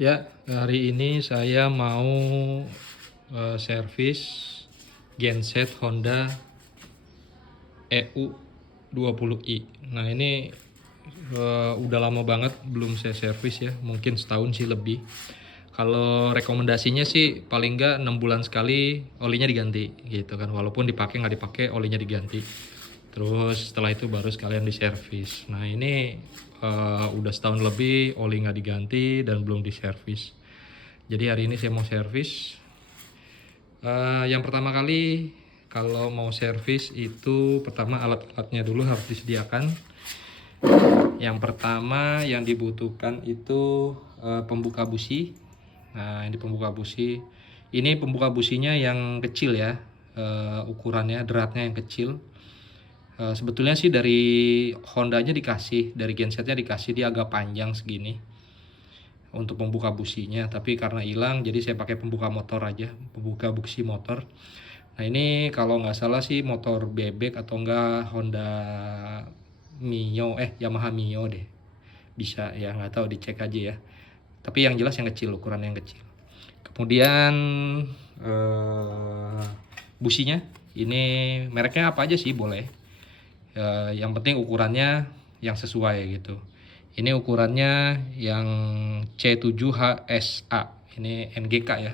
Ya, hari ini saya mau servis genset Honda EU20i. Nah, ini udah lama banget belum saya servis ya, mungkin setahun sih lebih. Kalau rekomendasinya sih paling nggak 6 bulan sekali olinya diganti gitu kan, walaupun dipakai nggak dipakai olinya diganti. Terus setelah itu baru sekalian diservis. Nah, ini udah setahun lebih oli nggak diganti dan belum diservis. Jadi hari ini saya mau servis. Yang pertama kali kalau mau servis itu pertama alat-alatnya dulu harus disediakan. Yang pertama yang dibutuhkan itu pembuka busi. Nah, ini pembuka busi. Ini pembuka businya yang kecil ya, ukurannya, dratnya yang kecil. Sebetulnya sih dari Hondanya dikasih, dari gensetnya dikasih, dia agak panjang segini untuk pembuka businya, tapi karena hilang jadi saya pakai pembuka motor aja, pembuka busi motor. Nah, ini kalau nggak salah sih motor bebek atau enggak Honda Mio, Yamaha Mio deh, bisa ya, nggak tahu, dicek aja ya, tapi yang jelas yang kecil, ukuran yang kecil. Kemudian businya ini mereknya apa aja sih boleh, yang penting ukurannya yang sesuai gitu. Ini ukurannya yang C7HSA, ini NGK ya.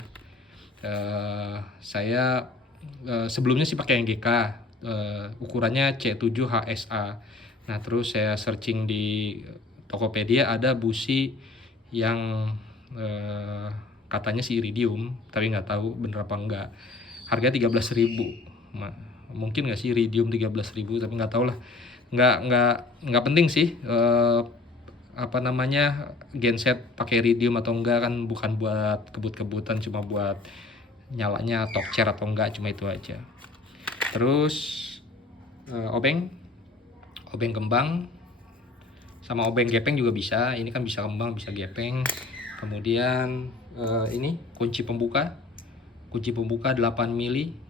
Saya sebelumnya sih pakai NGK, ukurannya C7HSA. Nah, terus saya searching di Tokopedia, ada busi yang katanya sih iridium, tapi nggak tahu bener apa enggak. Harga 13.000. Mungkin nggak sih iridium 13.000, tapi nggak tahu lah. Nggak penting sih, apa namanya, genset pakai iridium atau enggak, kan bukan buat kebut-kebutan, cuma buat nyalanya tokcer atau enggak, cuma itu aja. Terus obeng kembang sama obeng gepeng juga bisa. Ini kan bisa kembang bisa gepeng. Kemudian ini kunci pembuka 8 mili.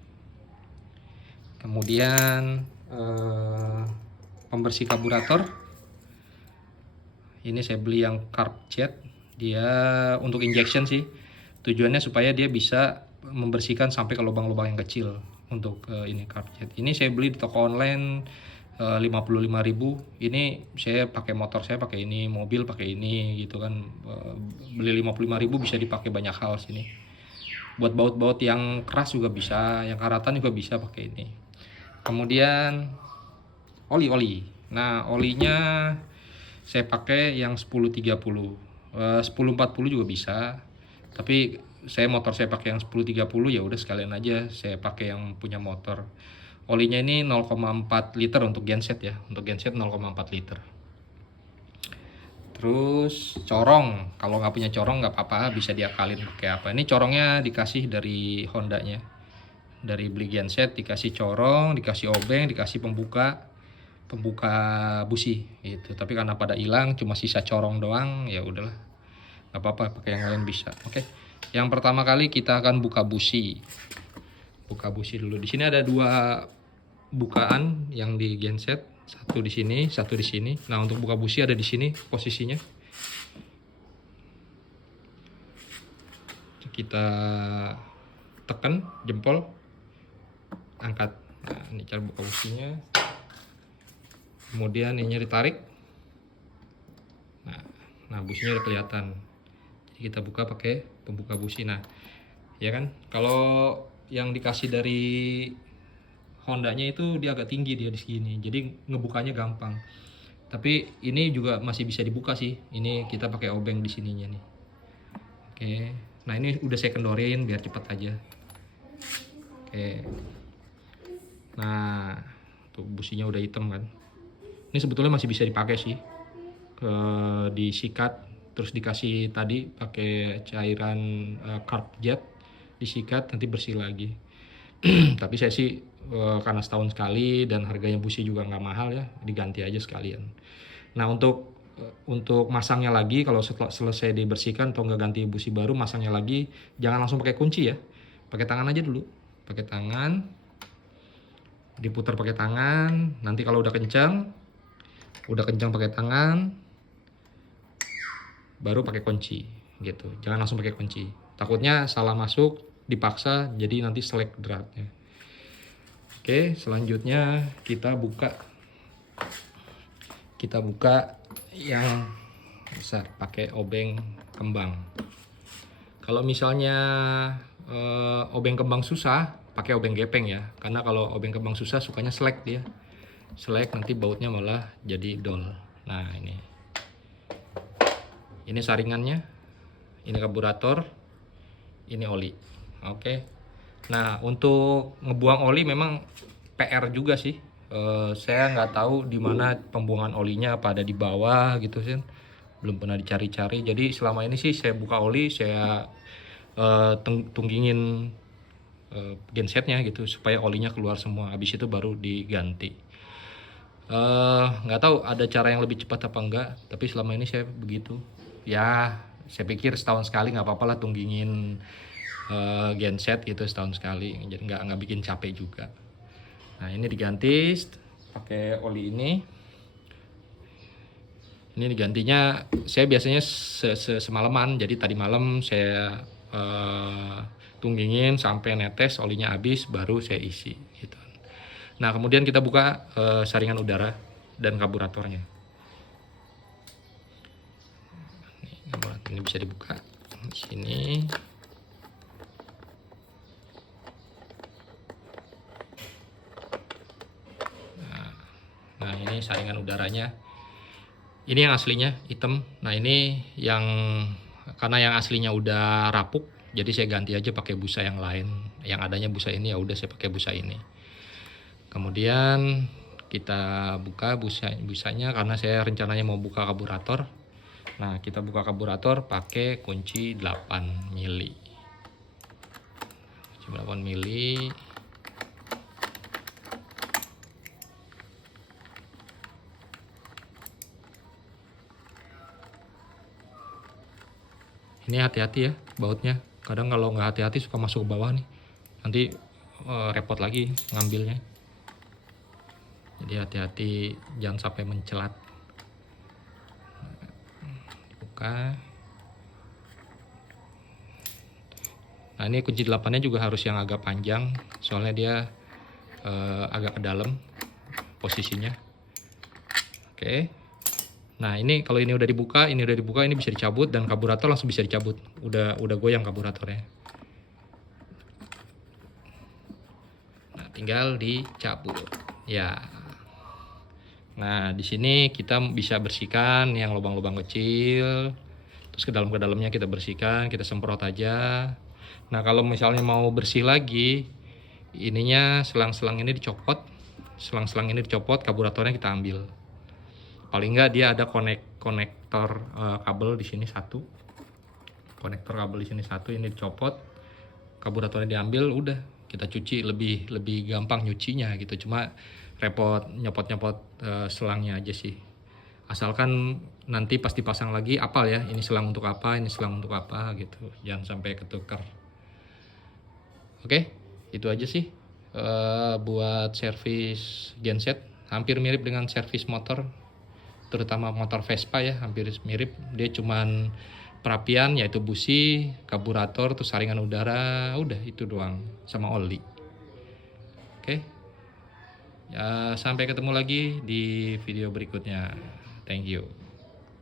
Kemudian pembersih karburator, ini saya beli yang carb jet, dia untuk injection sih, tujuannya supaya dia bisa membersihkan sampai ke lubang-lubang yang kecil. Untuk ini carb jet ini saya beli di toko online, 55.000. Ini saya pakai motor, saya pakai ini, mobil pakai ini gitu kan. Beli 55.000 bisa dipakai banyak hal sini, buat baut-baut yang keras juga bisa, yang karatan juga bisa pakai ini. Kemudian oli. Nah, olinya saya pakai yang 1030, 1040 juga bisa, tapi motor saya pakai yang 1030, ya udah sekalian aja saya pakai yang punya motor. Olinya ini 0,4 liter untuk genset ya, untuk genset 0,4 liter. Terus corong, kalau nggak punya corong nggak apa-apa, bisa diakalin pakai apa. Ini corongnya dikasih dari Hondanya, dari beli genset dikasih corong, dikasih obeng, dikasih pembuka busi gitu. Tapi karena pada hilang, cuma sisa corong doang, ya udahlah, nggak apa-apa, pakai yang lain bisa. Oke, yang pertama kali kita akan buka busi dulu. Di sini ada dua bukaan yang di genset, satu di sini, satu di sini. Nah, untuk buka busi ada di sini posisinya. Kita tekan jempol, angkat. Nah, ini cara buka businya. Kemudian ini ditarik. Nah, businya udah kelihatan. Jadi kita buka pakai pembuka busi. Nah, ya kan, kalau yang dikasih dari Hondanya itu dia agak tinggi, dia di sini, jadi ngebukanya gampang. Tapi ini juga masih bisa dibuka sih. Ini kita pakai obeng di sininya nih. Oke. Nah, ini udah saya kendorin biar cepat aja. Oke. Nah, tuh businya udah hitam kan. Ini sebetulnya masih bisa dipakai sih. Disikat, terus dikasih tadi pakai cairan carb jet, disikat nanti bersih lagi. Tapi saya sih karena setahun sekali dan harganya busi juga nggak mahal ya, diganti aja sekalian. Nah, untuk masangnya lagi, kalau setelah selesai dibersihkan atau nggak ganti busi baru, masangnya lagi jangan langsung pakai kunci ya, pakai tangan aja dulu. Pakai tangan, diputar pakai tangan. Nanti kalau udah kencang pakai tangan, baru pakai kunci. gitu. Jangan langsung pakai kunci. Takutnya salah masuk, dipaksa jadi nanti selek dratnya. Oke, selanjutnya kita buka yang besar pakai obeng kembang. Kalau misalnya obeng kembang susah, pakai obeng gepeng ya. Karena kalau obeng kembang susah sukanya selek dia. Selek nanti bautnya malah jadi dol. Nah, ini saringannya, ini karburator, ini oli. Oke. Nah, untuk ngebuang oli memang PR juga sih. Saya nggak tahu di mana pembuangan olinya, apa ada di bawah gitu sih. Belum pernah dicari-cari. Jadi selama ini sih saya buka oli, saya tunggingin gensetnya gitu supaya olinya keluar semua. Habis itu baru diganti. Nggak tahu ada cara yang lebih cepat apa enggak, tapi selama ini saya begitu. Ya, saya pikir setahun sekali nggak apa-apa lah tunggingin genset gitu setahun sekali, jadi nggak bikin capek juga. Nah, ini diganti pakai oli ini. Ini digantinya saya biasanya semalaman, jadi tadi malam saya tunggingin sampai netes olinya habis baru saya isi gitu. Nah, kemudian kita buka saringan udara dan karburatornya. Ini bisa dibuka di sini. Nah, ini saringan udaranya. Ini yang aslinya hitam. Nah, ini yang karena yang aslinya udah rapuk, jadi saya ganti aja pakai busa yang lain. Yang adanya busa ini, ya udah saya pakai busa ini. Kemudian kita buka busanya karena saya rencananya mau buka karburator. Nah, kita buka karburator pakai kunci 8 mili. Kunci 8 mili. Ini hati-hati ya bautnya. Kadang kalau nggak hati-hati suka masuk ke bawah nih. Nanti repot lagi ngambilnya. Jadi hati-hati jangan sampai mencelat. Dibuka. Nah, ini kunci 8-nya juga harus yang agak panjang, soalnya dia agak ke dalam posisinya. Oke. Nah, ini kalau ini udah dibuka, ini bisa dicabut dan karburator langsung bisa dicabut. Udah goyang karburatornya. Nah, tinggal dicabut. Ya. Nah, di sini kita bisa bersihkan yang lubang-lubang kecil. Terus ke dalamnya kita bersihkan, kita semprot aja. Nah, kalau misalnya mau bersih lagi, ininya selang-selang ini dicopot. Selang-selang ini dicopot, karburatornya kita ambil. Paling nggak dia ada konektor kabel di sini satu. Konektor kabel di sini satu, ini dicopot. Karburatornya diambil, udah kita cuci lebih gampang nyucinya gitu. Cuma repot nyopot-nyopot selangnya aja sih. Asalkan nanti pas dipasang lagi apal ya, ini selang untuk apa, ini selang untuk apa gitu. Jangan sampai ketukar. Oke, itu aja sih buat servis genset. Hampir mirip dengan servis motor, terutama motor Vespa ya, hampir mirip. Dia cuman perapian yaitu busi, karburator, terus saringan udara, udah itu doang, sama oli. Oke. Ya, sampai ketemu lagi di video berikutnya. Thank you.